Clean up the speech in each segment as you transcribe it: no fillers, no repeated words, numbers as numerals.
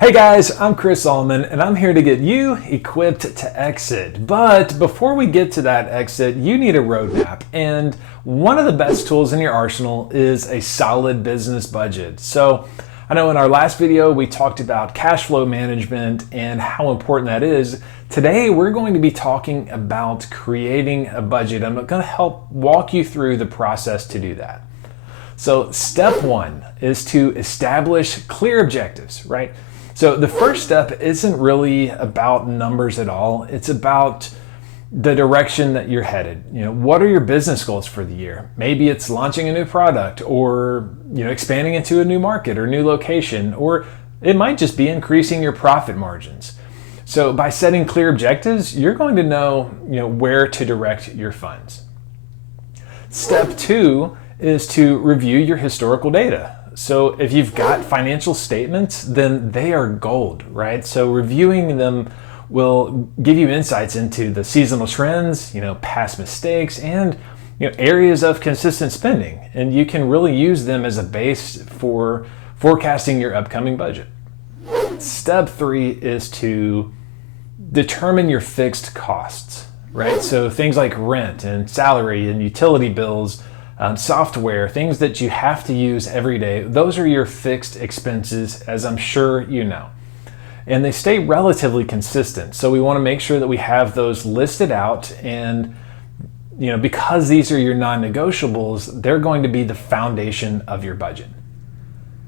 Hey guys, I'm Chris Alman, and I'm here to get you equipped to exit. But before we get to that exit, you need a roadmap. And one of the best tools in your arsenal is a solid business budget. So I know in our last video, we talked about cash flow management and how important that is. Today, we're going to be talking about creating a budget. I'm going to help walk you through the process to do that. So step one is to establish clear objectives, right? So the first step isn't really about numbers at all. It's about the direction that you're headed. What are your business goals for the year? Maybe it's launching a new product or, expanding into a new market or new location, or it might just be increasing your profit margins. So by setting clear objectives, you're going to know, where to direct your funds. Step two is to review your historical data. So if you've got financial statements, then they are gold, right? So reviewing them will give you insights into the seasonal trends, past mistakes, and areas of consistent spending. And you can really use them as a base for forecasting your upcoming budget. Step three is to determine your fixed costs, right? So things like rent and salary and utility bills, software, things that you have to use every day, those are your fixed expenses, as I'm sure you know. And they stay relatively consistent. So we want to make sure that we have those listed out, and because these are your non-negotiables, they're going to be the foundation of your budget.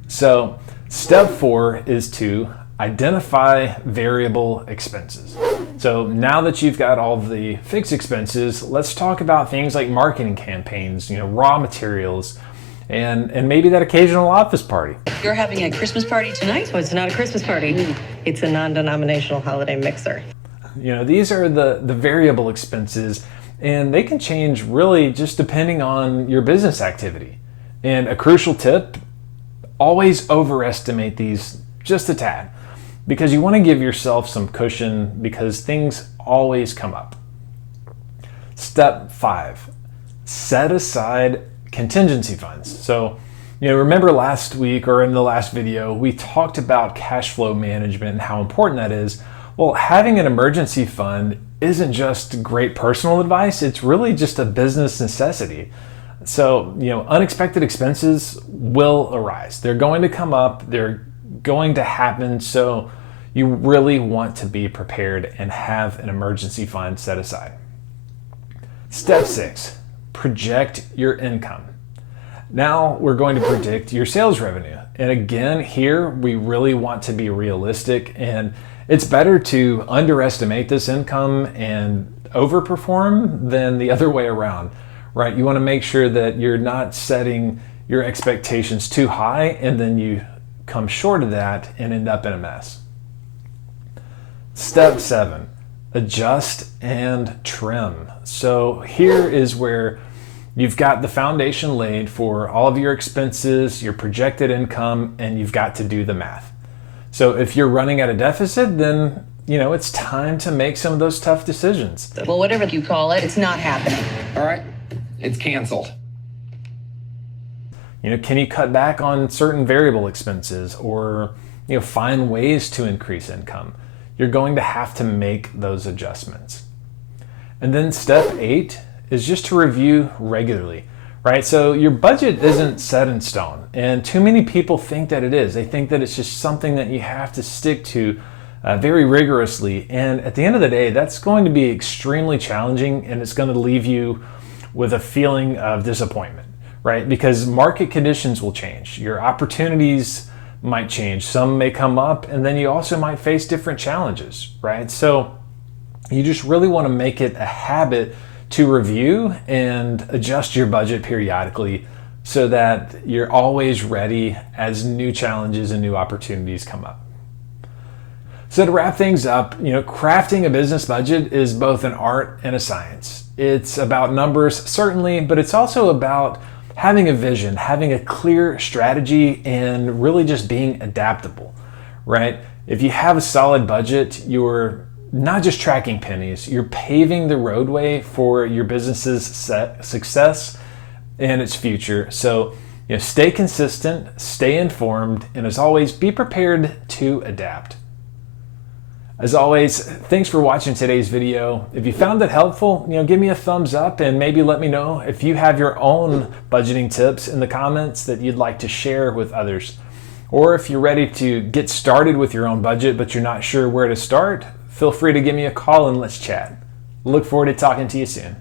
So step four is to identify variable expenses. So now that you've got all of the fixed expenses, let's talk about things like marketing campaigns, raw materials, and maybe that occasional office party. You're having a Christmas party tonight? Oh, it's not a Christmas party. It's a non-denominational holiday mixer. These are the variable expenses, and they can change really just depending on your business activity. And a crucial tip, always overestimate these just a tad, because you want to give yourself some cushion because things always come up. Step five, set aside contingency funds. So, remember last week or in the last video, we talked about cash flow management and how important that is. Well, having an emergency fund isn't just great personal advice, it's really just a business necessity. So, unexpected expenses will arise. They're going to come up, they're going to happen. So you really want to be prepared and have an emergency fund set aside. Step six, project your income. Now we're going to predict your sales revenue. And again, here we really want to be realistic, and it's better to underestimate this income and overperform than the other way around, right? You want to make sure that you're not setting your expectations too high and then you come short of that and end up in a mess. Step seven, adjust and trim. So here is where you've got the foundation laid for all of your expenses, your projected income, and you've got to do the math. So if you're running at a deficit, then it's time to make some of those tough decisions. Well, whatever you call it, it's not happening. All right, it's canceled. Can you cut back on certain variable expenses or find ways to increase income? You're going to have to make those adjustments. And then step eight is just to review regularly, right? So your budget isn't set in stone, and too many people think that it is. They think that it's just something that you have to stick to very rigorously. And at the end of the day, that's going to be extremely challenging, and it's going to leave you with a feeling of disappointment, right? Because market conditions will change. Your opportunities might change. Some may come up, and then you also might face different challenges, right? So you just really want to make it a habit to review and adjust your budget periodically so that you're always ready as new challenges and new opportunities come up. So to wrap things up, crafting a business budget is both an art and a science. It's about numbers, certainly, but it's also about having a vision, having a clear strategy, and really just being adaptable, right? If you have a solid budget, you're not just tracking pennies, you're paving the roadway for your business's success and its future. So, Stay consistent, stay informed, and as always, be prepared to adapt. As always, thanks for watching today's video. If you found it helpful, give me a thumbs up and maybe let me know if you have your own budgeting tips in the comments that you'd like to share with others. Or if you're ready to get started with your own budget but you're not sure where to start, feel free to give me a call and let's chat. Look forward to talking to you soon.